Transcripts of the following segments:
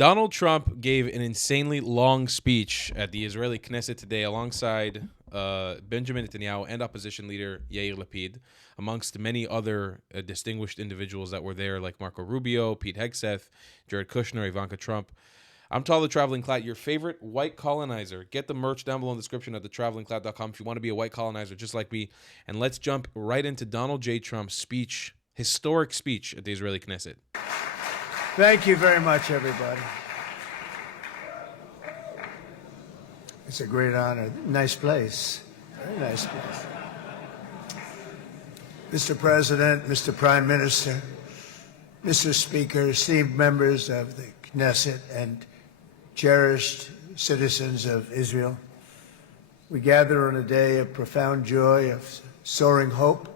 Donald Trump gave an insanely long speech at the Israeli Knesset today alongside Benjamin Netanyahu and opposition leader Yair Lapid, amongst many other distinguished individuals that were there, like Marco Rubio, Pete Hegseth, Jared Kushner, Ivanka Trump. I'm Tal the Traveling Cloud, your favorite white colonizer. Get the merch down below in the description at thetravelingcloud.com if you want to be a white colonizer just like me. And let's jump right into Donald J. Trump's speech, historic speech at the Israeli Knesset. Thank you very much, everybody. It's a great honor. Nice place. Very nice place. Mr. President, Mr. Prime Minister, Mr. Speaker, esteemed members of the Knesset, and cherished citizens of Israel, we gather on a day of profound joy, of soaring hope,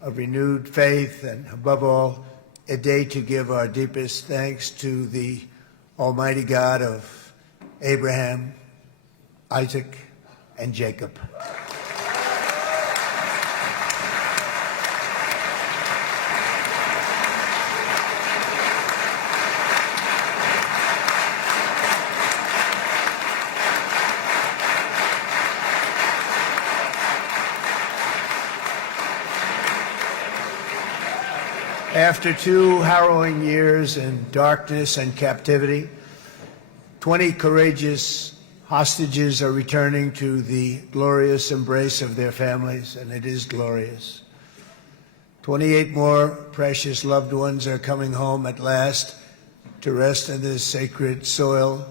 of renewed faith, and above all, a day to give our deepest thanks to the Almighty God of Abraham, Isaac, and Jacob. After 2 harrowing years in darkness and captivity, 20 courageous hostages are returning to the glorious embrace of their families, and it is glorious. 28 more precious loved ones are coming home at last to rest in this sacred soil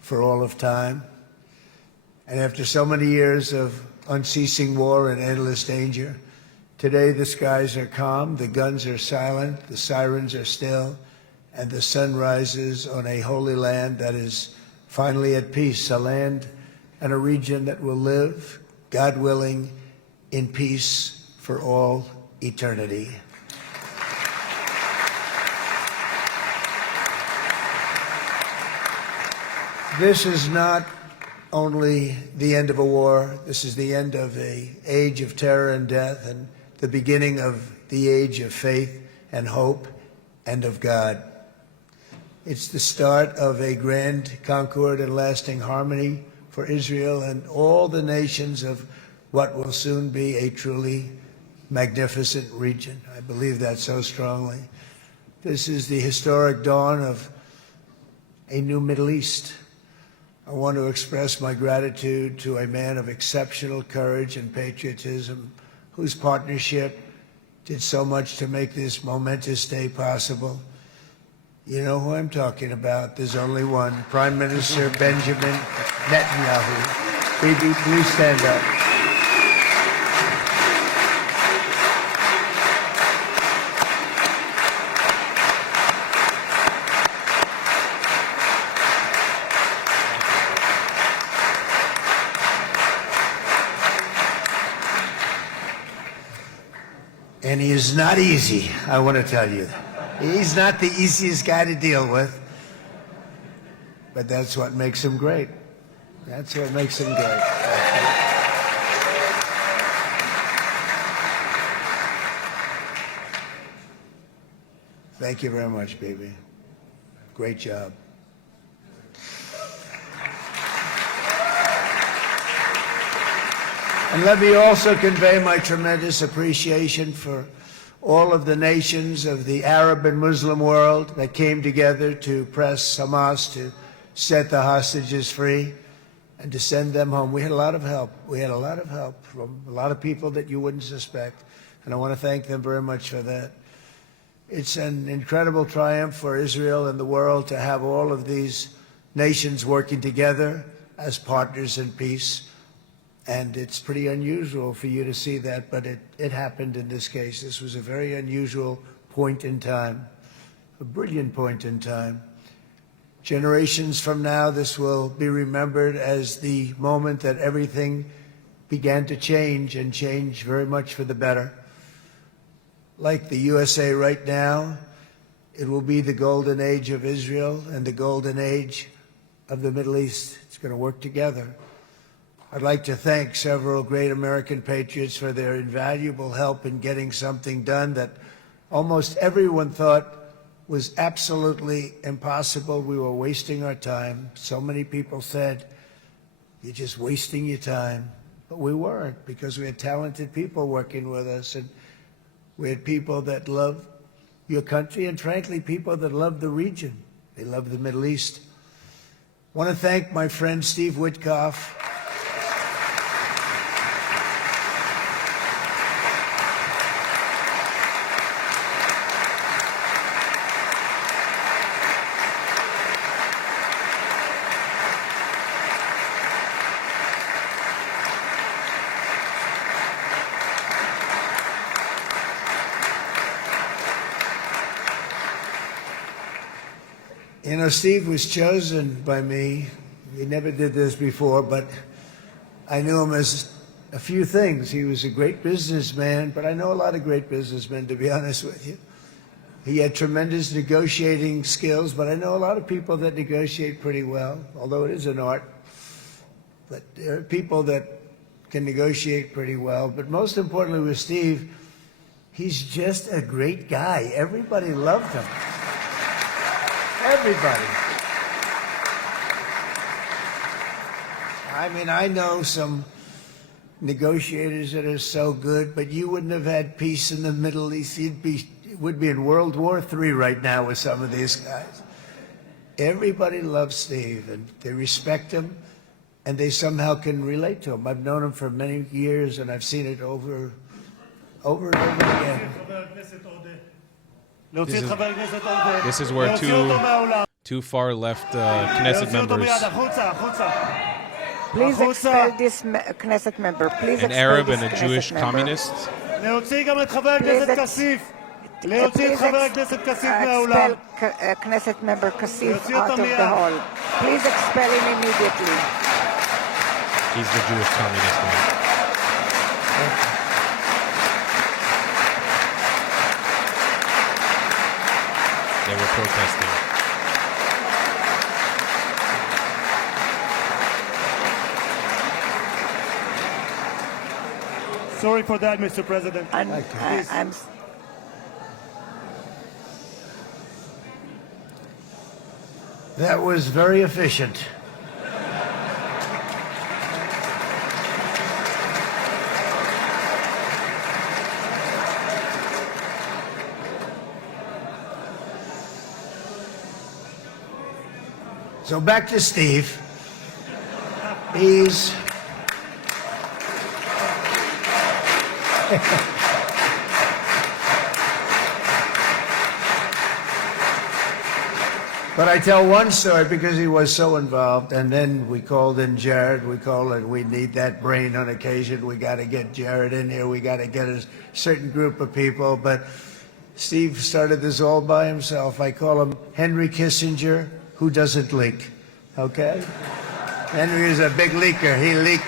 for all of time. And after so many years of unceasing war and endless danger, today the skies are calm, the guns are silent, the sirens are still, and the sun rises on a holy land that is finally at peace, a land and a region that will live, God willing, in peace for all eternity. This is not only the end of a war, this is the end of an age of terror and death, and the beginning of the age of faith and hope and of God. It's the start of a grand concord and lasting harmony for Israel and all the nations of what will soon be a truly magnificent region. I believe that so strongly. This is the historic dawn of a new Middle East. I want to express my gratitude to a man of exceptional courage and patriotism, whose partnership did so much to make this momentous day possible. You know who I'm talking about. There's only one, Prime Minister Benjamin Netanyahu. Bibi, please stand up. And he is not easy, I want to tell you. He's not the easiest guy to deal with, but that's what makes him great. That's what makes him great. Thank you very much, baby. Great job. And let me also convey my tremendous appreciation for all of the nations of the Arab and Muslim world that came together to press Hamas to set the hostages free and to send them home. We had a lot of help. We had a lot of help from a lot of people that you wouldn't suspect, and I want to thank them very much for that. It's an incredible triumph for Israel and the world to have all of these nations working together as partners in peace. And it's pretty unusual for you to see that, but it happened in this case. This was a very unusual point in time, a brilliant point in time. Generations from now, this will be remembered as the moment that everything began to change, and change very much for the better. Like the USA right now, it will be the golden age of Israel and the golden age of the Middle East. It's going to work together. I'd like to thank several great American patriots for their invaluable help in getting something done that almost everyone thought was absolutely impossible. We were wasting our time. So many people said, you're just wasting your time. But we weren't, because we had talented people working with us, and we had people that love your country, and frankly, people that love the region. They love the Middle East. I want to thank my friend Steve Witkoff. You know, Steve was chosen by me. He never did this before, but I knew him as a few things. He was a great businessman, but I know a lot of great businessmen, to be honest with you. He had tremendous negotiating skills, but I know a lot of people that negotiate pretty well, although it is an art. But there are people that can negotiate pretty well. But most importantly with Steve, he's just a great guy. Everybody loved him. Everybody. I mean, I know some negotiators that are so good, but you wouldn't have had peace in the Middle East. Would be in World War III right now with some of these guys. Everybody loves Steve, and they respect him, and they somehow can relate to him. I've known him for many years, and I've seen it over and over again. This is where two far left Knesset members, Please expel this Knesset member. Please an expel Arab this and a Knesset Jewish member. communist, Please expel Knesset member Kasif out of the hall. Please expel him immediately. he's the Jewish communist one. They were protesting. Sorry for that, Mr. President. That was very efficient. So back to Steve. He's but I tell one story because he was so involved, and then we called in Jared. We need that brain on occasion. We got to get Jared in here. We got to get a certain group of people. But Steve started this all by himself. I call him Henry Kissinger, who doesn't leak, okay? Henry is a big leaker. He leaked.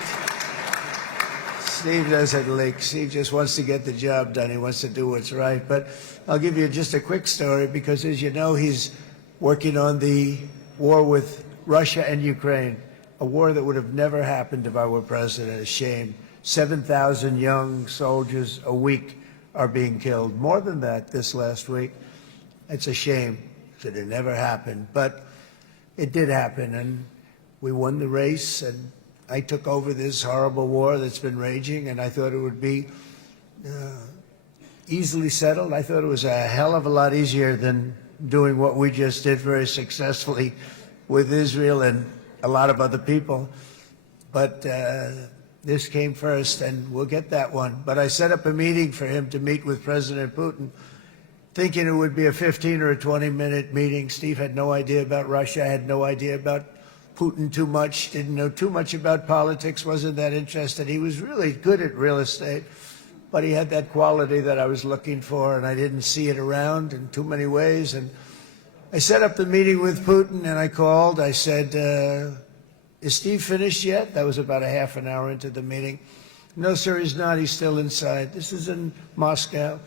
Steve doesn't leak. Steve just wants to get the job done. He wants to do what's right. But I'll give you just a quick story because, as you know, he's working on the war with Russia and Ukraine, a war that would have never happened if I were president. A shame. 7,000 young soldiers a week are being killed. More than that this last week. It's a shame that it never happened. But it did happen, and we won the race, and I took over this horrible war that's been raging, and I thought it would be easily settled. I thought it was a hell of a lot easier than doing what we just did very successfully with Israel and a lot of other people. But this came first, and we'll get that one. But I set up a meeting for him to meet with President Putin, thinking it would be a 15 or a 20-minute meeting. Steve had no idea about Russia, had no idea about Putin too much, didn't know too much about politics, wasn't that interested. He was really good at real estate, but he had that quality that I was looking for, and I didn't see it around in too many ways. And I set up the meeting with Putin, and I called. I said, is Steve finished yet? That was about a half an hour into the meeting. No, sir, he's not. He's still inside. This is in Moscow.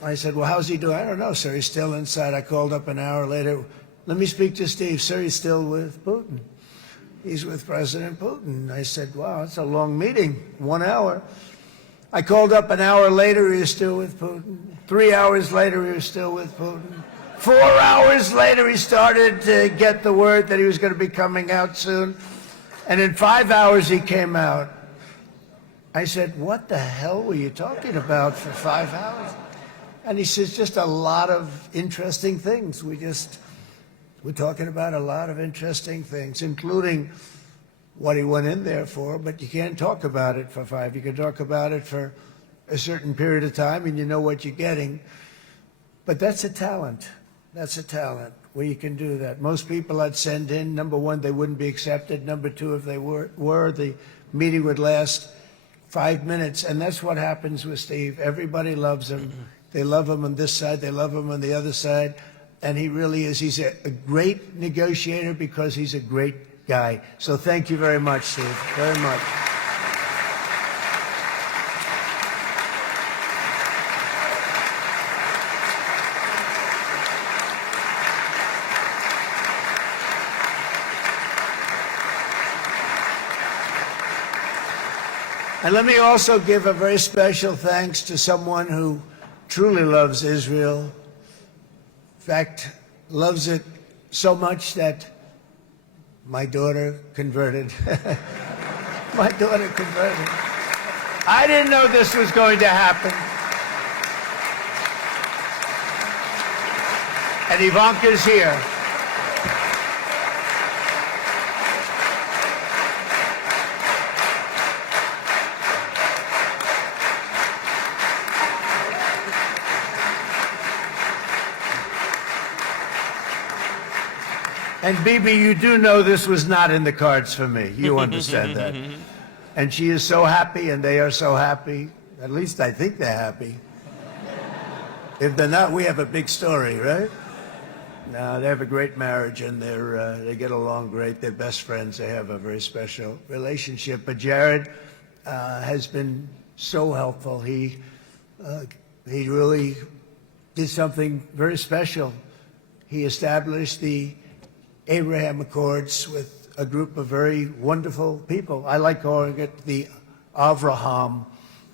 I said, well, how's he doing? I don't know, sir. He's still inside. I called up an hour later. Let me speak to Steve. Sir, he's still with Putin. He's with President Putin. I said, wow, that's a long meeting, 1 hour. I called up an hour later. He was still with Putin. 3 hours later, he was still with Putin. 4 hours later, he started to get the word that he was going to be coming out soon. And in 5 hours, he came out. I said, what the hell were you talking about for 5 hours? And he says, just a lot of interesting things. We're talking about a lot of interesting things, including what he went in there for, but you can't talk about it for 5. You can talk about it for a certain period of time, and you know what you're getting. But that's a talent. That's a talent where you can do that. Most people I'd send in, number one, they wouldn't be accepted. Number two, if they were the meeting would last 5 minutes. And that's what happens with Steve. Everybody loves him. They love him on this side. They love him on the other side. And he really is. He's a great negotiator because he's a great guy. So thank you very much, Steve. Very much. And let me also give a very special thanks to someone who truly loves Israel. In fact, loves it so much that my daughter converted. My daughter converted. I didn't know this was going to happen. And Ivanka's here. And Bibi, you do know this was not in the cards for me. You understand that. And she is so happy, and they are so happy. At least I think they're happy. If they're not, we have a big story, right? No, they have a great marriage, and they get along great. They're best friends. They have a very special relationship. But Jared has been so helpful. He really did something very special. He established the Abraham Accords with a group of very wonderful people. I like calling it the Avraham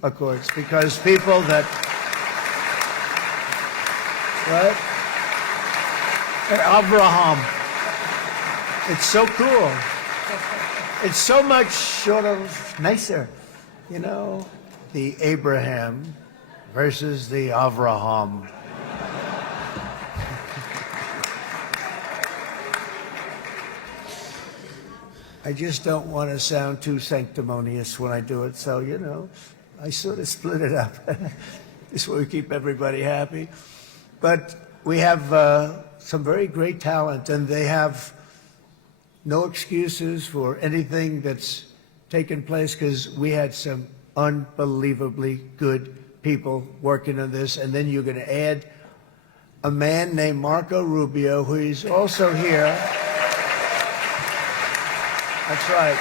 Accords because people that, right? Avraham. It's so cool. It's so much sort of nicer, you know, the Abraham versus the Avraham. I just don't want to sound too sanctimonious when I do it, so, you know, I sort of split it up. This way we keep everybody happy. But we have some very great talent, and they have no excuses for anything that's taken place because we had some unbelievably good people working on this. And then you're going to add a man named Marco Rubio, who is also here. That's right.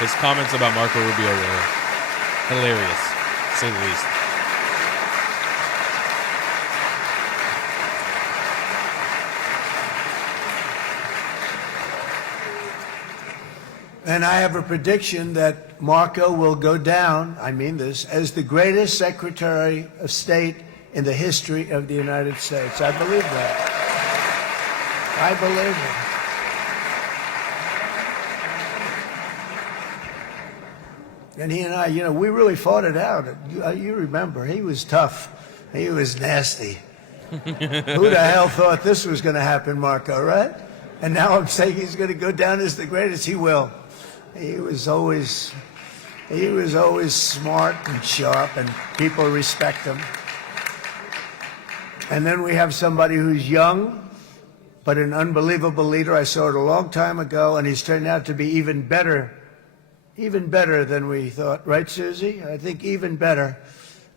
His comments about Marco Rubio were hilarious, to say the least. And I have a prediction that Marco will go down, I mean this, as the greatest Secretary of State in the history of the United States. I believe that. I believe it. And he and I, you know, we really fought it out. You remember, he was tough. He was nasty. Who the hell thought this was going to happen, Marco, right? And now I'm saying he's going to go down as the greatest. He will. He was always smart and sharp, and people respect him. And then we have somebody who's young, but an unbelievable leader. I saw it a long time ago, and he's turned out to be even better than we thought. Right, Susie? I think even better.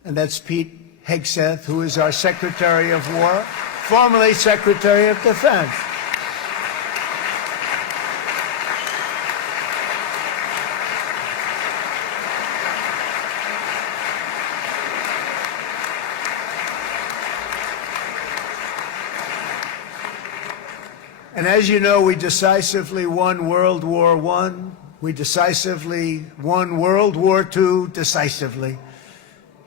And that's Pete Hegseth, who is our Secretary of War, formerly Secretary of Defense. And as you know, we decisively won World War I. We decisively won World War II decisively.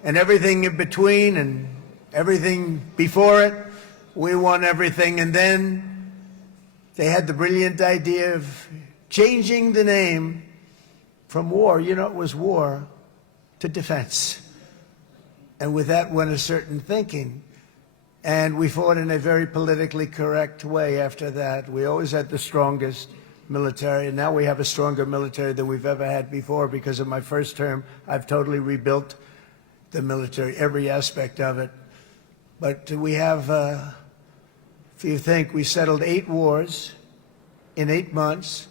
And everything in between, and everything before it. We won everything. And then they had the brilliant idea of changing the name from war, it was war, to defense. And with that went a certain thinking. And we fought in a very politically correct way after that. We always had the strongest military, and now we have a stronger military than we've ever had before. Because of my first term, I've totally rebuilt the military, every aspect of it. But we have, if you think, we settled 8 wars in 8 months.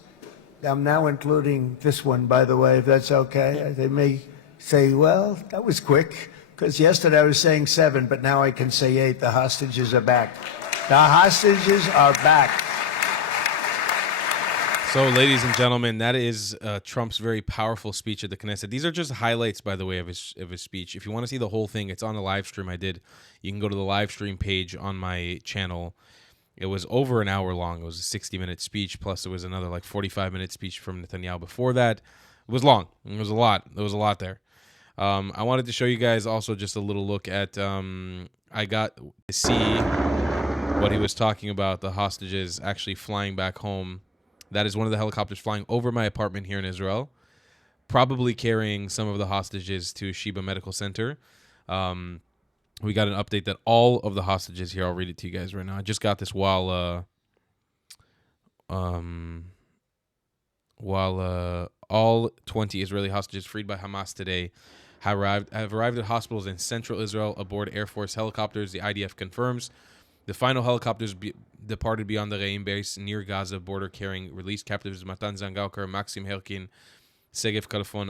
I'm now including this one, by the way, if that's okay. They may say, well, that was quick, because yesterday I was saying 7, but now I can say 8. The hostages are back. The hostages are back. So, ladies and gentlemen, that is Trump's very powerful speech at the Knesset. These are just highlights, by the way, of his speech. If you want to see the whole thing, it's on the live stream I did. You can go to the live stream page on my channel. It was over an hour long. It was a 60-minute speech, plus there was another 45-minute speech from Netanyahu before that. It was long. It was a lot. There was a lot there. I wanted to show you guys also just a little look at, I got to see what he was talking about, the hostages actually flying back home. That is one of the helicopters flying over my apartment here in Israel, probably carrying some of the hostages to Sheba Medical Center. We got an update that all of the hostages here, I'll read it to you guys right now. I just got this while all 20 Israeli hostages freed by Hamas today have arrived at hospitals in central Israel aboard Air Force helicopters. The IDF confirms the final helicopters departed beyond the Re'im base near Gaza border, carrying released captives Matan Zangaukar, Maxim Herkin, Segev Kalfon,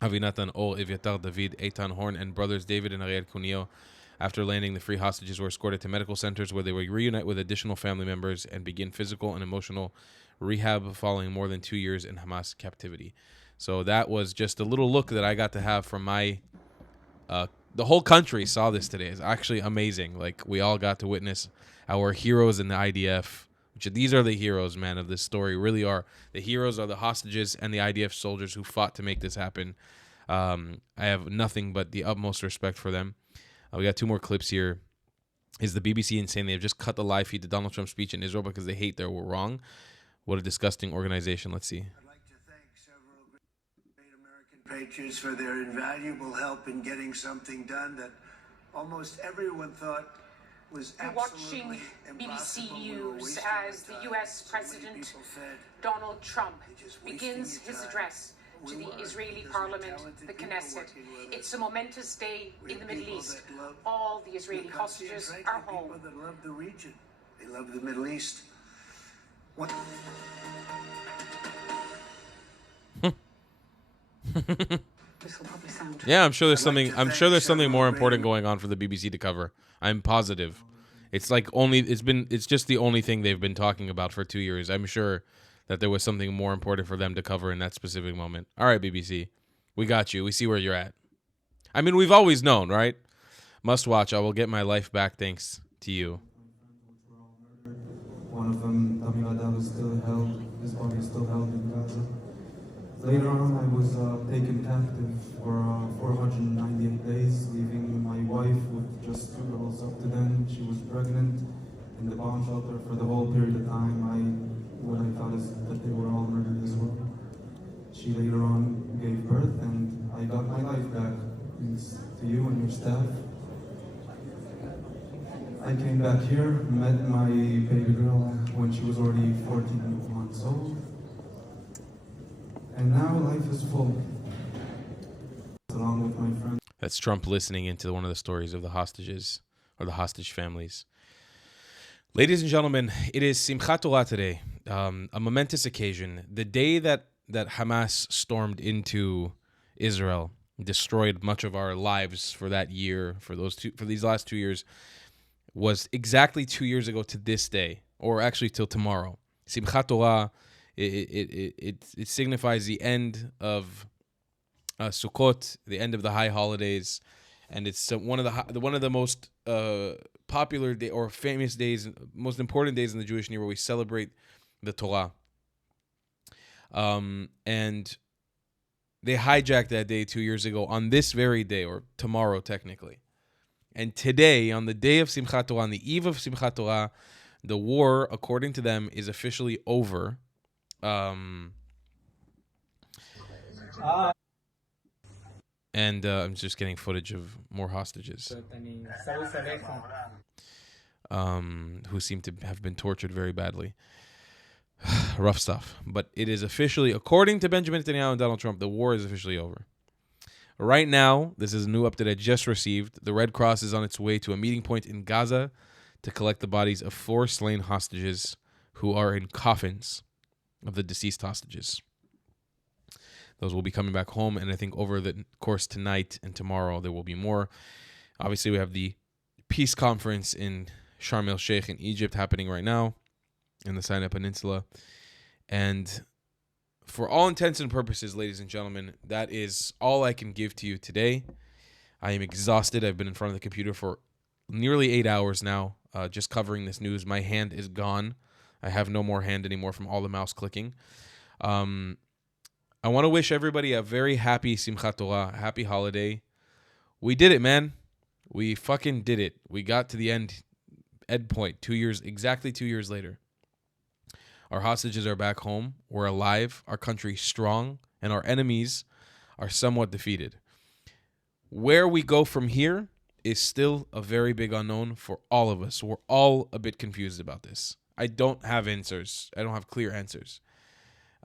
Avinatan, Or, Evyatar, David, Eitan Horn, and brothers David and Ariel Kunio. After landing, the free hostages were escorted to medical centers where they will reunite with additional family members and begin physical and emotional rehab following more than 2 years in Hamas captivity. So that was just a little look that I got to have from my... the whole country saw this today. It's actually amazing. We all got to witness our heroes in the IDF. These are the heroes, man, of this story. Really are. The heroes are the hostages and the IDF soldiers who fought to make this happen. I have nothing but the utmost respect for them. We got 2 more clips here. Is the BBC insane? They have just cut the live feed to Donald Trump's speech in Israel because they hate they were wrong. What a disgusting organization. Let's see. I'd like to thank several great American patriots for their invaluable help in getting something done that almost everyone thought was absolutely BBC impossible. News as the U.S. President Donald Trump begins his address to the Israeli Parliament, the Knesset. It's a momentous day in the Middle East. All the Israeli hostages are home. People that love the region, they love the Middle East. What? This will probably sound... Yeah, I'm sure there's something more important going on for the BBC to cover. I'm positive. It's just the only thing they've been talking about for 2 years. I'm sure that there was something more important for them to cover in that specific moment. All right, BBC, we got you. We see where you're at. I mean, we've always known, right? Must watch. I will get my life back thanks to you. One of them, Tamil is still held. His body is still held in Gaza. Later on, I was taken captive for 498 days, leaving my wife with just 2 girls. Up to then, she was pregnant in the bomb shelter for the whole period of time. What I thought is that they were all murdered as well. She later on gave birth, and I got my life back. Thanks to you and your staff. I came back here, met my baby girl when she was already 14 months old. And now life is full. Along with my friends. That's Trump listening into one of the stories of the hostages or the hostage families. Ladies and gentlemen, it is Simchat Torah today, a momentous occasion. The day that Hamas stormed into Israel, destroyed much of our lives for that year, for these last 2 years, was exactly 2 years ago to this day, or actually till tomorrow. Simchat Torah, it signifies the end of Sukkot, the end of the high holidays, and it's one of the most popular day or famous days, most important days in the Jewish year where we celebrate the Torah. And they hijacked that day 2 years ago on this very day, or tomorrow technically. And today, on the day of Simchat Torah, on the eve of Simchat Torah, the war, according to them, is officially over. And I'm just getting footage of more hostages who seem to have been tortured very badly. Rough stuff. But it is officially, according to Benjamin Netanyahu and Donald Trump, the war is officially over. Right now, this is a new update I just received. The Red Cross is on its way to a meeting point in Gaza to collect the bodies of 4 slain hostages who are in coffins of the deceased hostages. Those will be coming back home, and I think over the course tonight and tomorrow there will be more. Obviously, we have the peace conference in Sharm el-Sheikh in Egypt happening right now in the Sinai Peninsula. And for all intents and purposes, ladies and gentlemen, that is all I can give to you today. I am exhausted. I've been in front of the computer for nearly 8 hours now, just covering this news. My hand is gone. I have no more hand anymore from all the mouse clicking. I want to wish everybody a very happy Simchat Torah, happy holiday. We did it, man. We fucking did it. We got to the end point, exactly 2 years later. Our hostages are back home. We're alive. Our country's strong. And our enemies are somewhat defeated. Where we go from here is still a very big unknown for all of us. We're all a bit confused about this. I don't have answers. I don't have clear answers.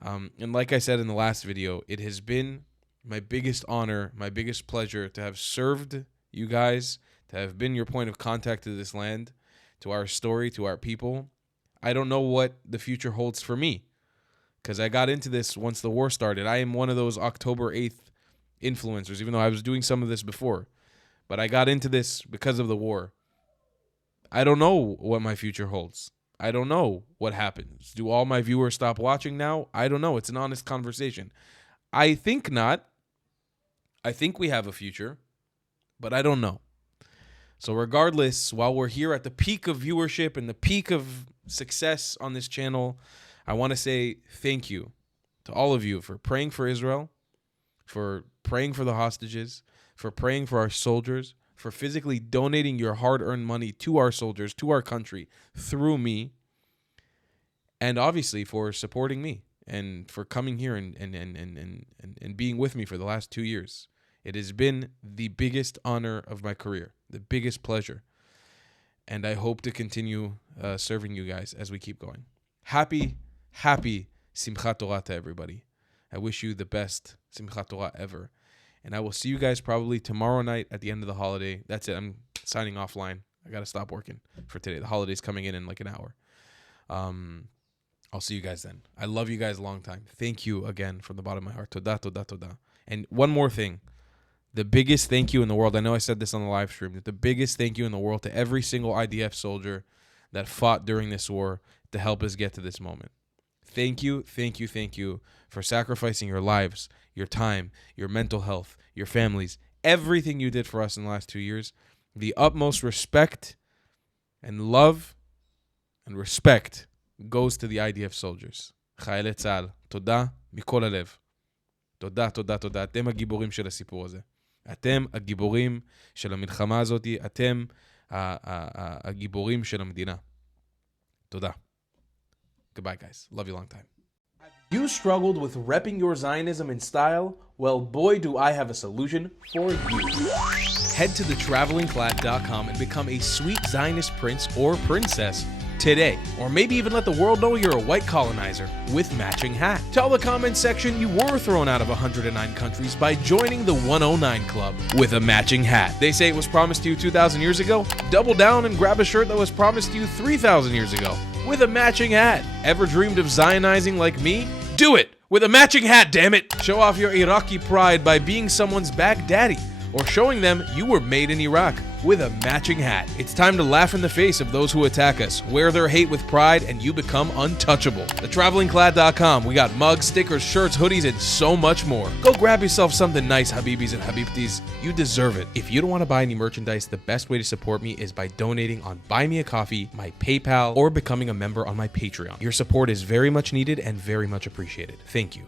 And like I said in the last video, it has been my biggest honor, my biggest pleasure to have served you guys, to have been your point of contact to this land, to our story, to our people. I don't know what the future holds for me, because I got into this once the war started. I am one of those October 8th influencers, even though I was doing some of this before. But I got into this because of the war. I don't know what my future holds. I don't know what happens. Do all my viewers stop watching now? I don't know. It's an honest conversation. I think not. I think we have a future, but I don't know. So regardless, while we're here at the peak of viewership and the peak of success on this channel, I want to say thank you to all of you for praying for Israel, for praying for the hostages, for praying for our soldiers, for physically donating your hard-earned money to our soldiers, to our country, through me, and obviously for supporting me and for coming here and being with me for the last 2 years. It has been the biggest honor of my career, the biggest pleasure, and I hope to continue serving you guys as we keep going. Happy Simchat Torah to everybody. I wish you the best Simchat Torah ever. And I will see you guys probably tomorrow night at the end of the holiday. That's it. I'm signing offline. I got to stop working for today. The holiday's coming in like an hour. I'll see you guys then. I love you guys a long time. Thank you again from the bottom of my heart. Toda, toda, toda. And one more thing. The biggest thank you in the world. I know I said this on the live stream. The biggest thank you in the world to every single IDF soldier that fought during this war to help us get to this moment. Thank you, thank you, thank you for sacrificing your lives, your time, your mental health, your families, everything you did for us in the last 2 years. The utmost respect and love and respect goes to the IDF soldiers. חיילי צה"ל, תודה מכל הלב. תודה, תודה, תודה. אתם הגיבורים של הסיפור הזה. אתם הגיבורים של המלחמה הזאת. אתם הגיבורים של המדינה. תודה. Goodbye, guys. Love you long time. You struggled with repping your Zionism in style? Well, boy, do I have a solution for you. Head to thetravelingclad.com and become a sweet Zionist prince or princess today. Or maybe even let the world know you're a white colonizer with matching hat. Tell the comment section you were thrown out of 109 countries by joining the 109 Club with a matching hat. They say it was promised to you 2,000 years ago? Double down and grab a shirt that was promised to you 3,000 years ago with a matching hat. Ever dreamed of Zionizing like me? Do it with a matching hat, damn it! Show off your Iraqi pride by being someone's back daddy, or showing them you were made in Iraq with a matching hat. It's time to laugh in the face of those who attack us, wear their hate with pride, and you become untouchable. TheTravelingClad.com. We got mugs, stickers, shirts, hoodies, and so much more. Go grab yourself something nice, Habibis and Habibtis. You deserve it. If you don't want to buy any merchandise, the best way to support me is by donating on Buy Me a Coffee, my PayPal, or becoming a member on my Patreon. Your support is very much needed and very much appreciated. Thank you.